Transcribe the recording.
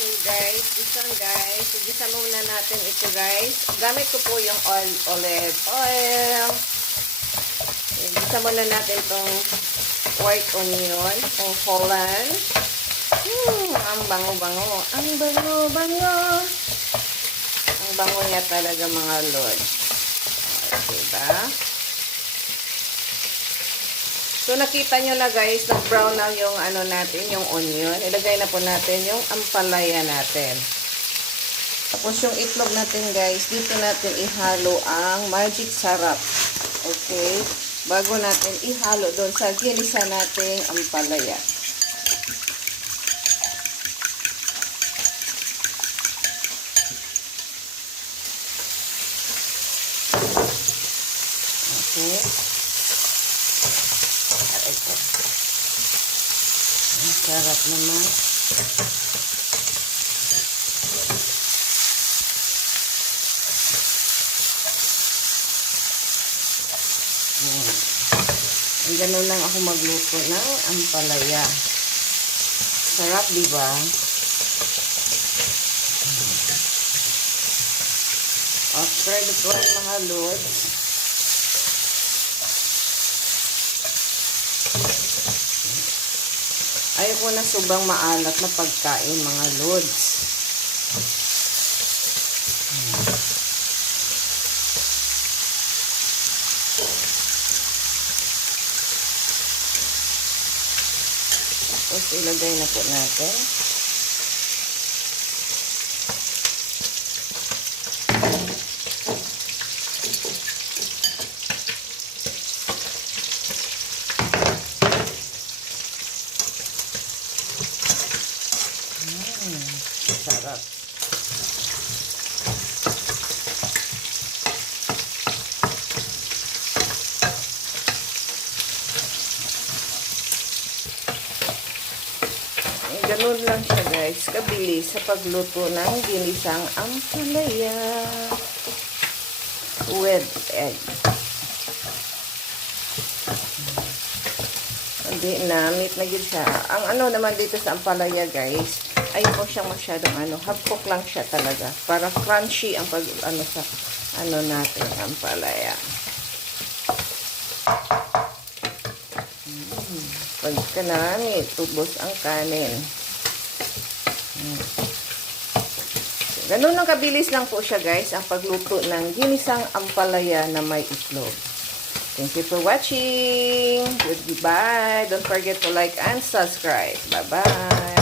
Okay guys, igisa muna natin ito guys. Gamit ko po yung olive oil. Igisa muna natin itong white onion, itong Holland. Ang bango-bango. Ang bango-bango. Ang bango niya talaga mga lord. Diba? So, nakita nyo na guys, nag-brown na yung ano natin, yung onion. Ilagay na po natin yung ampalaya natin. Tapos yung itlog natin guys, dito natin ihalo ang magic sarap. Okay? Bago natin ihalo doon sa ginisa nating ampalaya. Okay? Ito. Ang sarap naman. Ganun lang ako magluto ng ampalaya. Sarap, diba? After the mga loads, ayoko na sobrang maalat na pagkain, mga lods. Tapos ilagay na po natin. Sarap. Ganun lang siya guys, kabilis sa pagluto ng ginisang ampalaya with egg. Hindi na, meat na yun siya. Ang ano naman dito sa ampalaya guys, ayun po siyang masyadong half cook lang siya talaga. Para crunchy ang pag, sa, natin, ampalaya. Pagka narami, tubos ang kanin. Ganun lang kabilis lang po siya guys, ang pagluto ng ginisang ampalaya na may itlog. Thank you for watching. Goodbye. Don't forget to like and subscribe. Bye-bye.